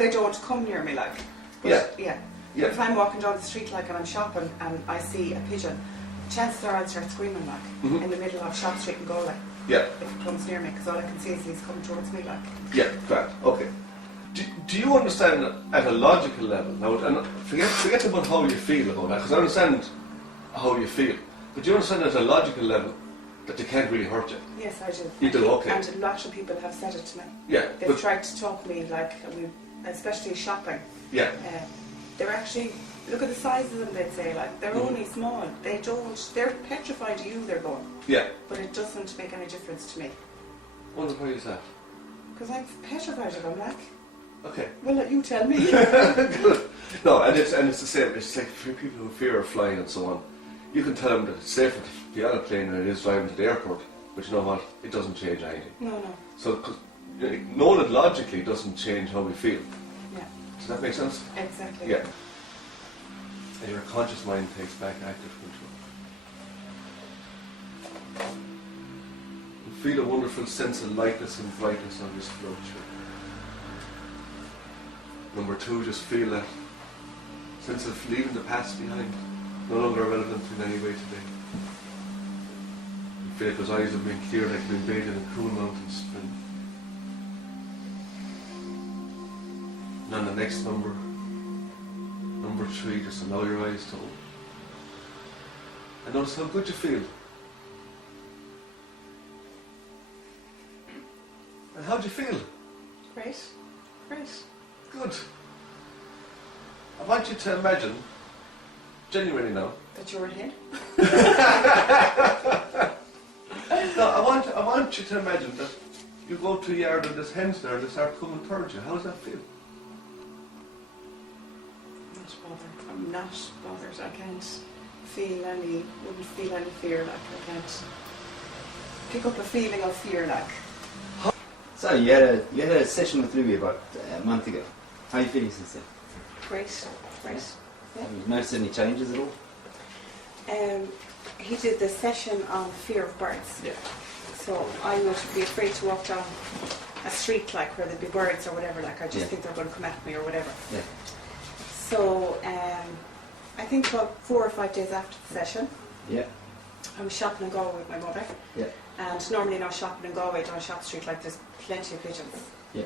They don't come near me, like. But, yeah. If I'm walking down the street, like, and I'm shopping and I see a pigeon, chances are I'll start screaming, like, in the middle of Shop Street and go, like, if it comes near me, because all I can see is he's coming towards me, like. Yeah, right. Okay. Do you understand at a logical level now? And forget about how you feel about that, because I understand how you feel, but do you understand at a logical level that they can't really hurt you? Yes, I do. You do, okay. And a lot of people have said it to me. Yeah. They've tried to talk me, like, especially shopping. Yeah. They're actually, look at the sizes of them, they'd say, like, they're only small. They're petrified of you, they're going. Yeah. But it doesn't make any difference to me. Wonder why is that? Because I'm petrified of them, like. Okay. Well, you tell me. Good. No, and it's the same. It's like for people who fear of flying and so on. You can tell them that it's safer to be on a plane than it is driving to the airport. But you know what? It doesn't change anything. No. So, cause, knowing it logically doesn't change how we feel. Yeah. Does that make sense? Exactly. Yeah. And your conscious mind takes back active control. You feel a wonderful sense of lightness and brightness on this flow through. Number 2, just feel that sense of leaving the past behind, no longer relevant in any way today. You feel like those eyes have been clear, like being bathed in a cool mountain spring. And on the next number 3, just allow your eyes to open. And notice how good you feel. And how do you feel? Great. Good. I want you to imagine, genuinely now. That you're in here? No, I want you to imagine that you go to the yard and there's hens there and they start coming towards you. How does that feel? Not bothered. I'm not bothered. I can't wouldn't feel any fear, like. I can't pick up a feeling of fear, like. So you had a session with Louis about a month ago. How are you feeling since then? Great. Yeah. Have you noticed any changes at all? He did the session on Fear of Birds. Yeah. So I would be afraid to walk down a street, like, where there'd be birds or whatever, like, I just think they're going to come at me or whatever. Yeah. So I think about 4 or 5 days after the session, I was shopping in Galway with my mother. Yeah. And normally now shopping in Galway down Shop Street, like, there's plenty of pigeons. Yeah.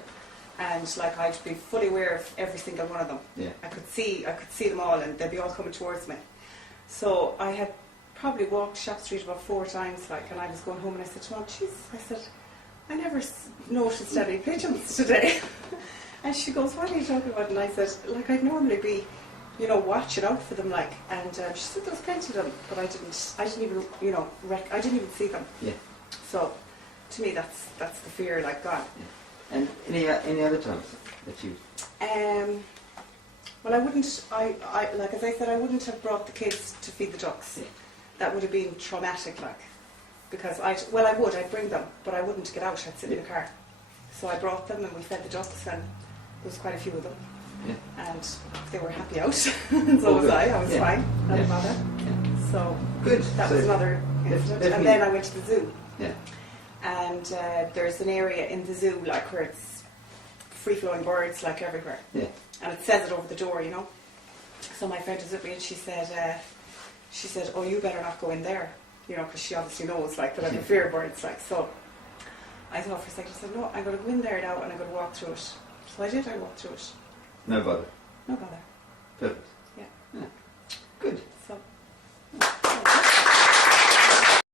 And, like, I'd be fully aware of every single one of them. Yeah. I could see them all, and they'd be all coming towards me. So I had probably walked Shop Street about 4 times, like, and I was going home and I said, "Oh, jeez," I said, "I never noticed any pigeons today." And she goes, "What are you talking about?" And I said, "Like, I'd normally be, watching out for them, like." And she said, "There's plenty of them," but I didn't even, I didn't even see them. Yeah. So, to me, that's the fear, like, gone. Yeah. And any other times that you? Well, I wouldn't. I like, as I said, I wouldn't have brought the kids to feed the ducks. Yeah. That would have been traumatic, like, because I'd bring them, but I wouldn't get out. I'd sit in the car. So I brought them and we fed the ducks, and there was quite a few of them. Yeah. And they were happy out, and so was I. I was fine, not a bother. Yeah. So good. That was another incident. And then I went to the zoo. Yeah. And there's an area in the zoo, like, where it's free-flowing birds, like, everywhere. Yeah. And it says it over the door, So my friend was with me, and she said, "Oh, you better not go in there," because she obviously knows, like, that I'm a fear of birds, like. So I thought for a second, I said, "No, I'm going to go in there now and I'm going to walk through it." So I did. I walked through it. No bother. No bother. Perfect.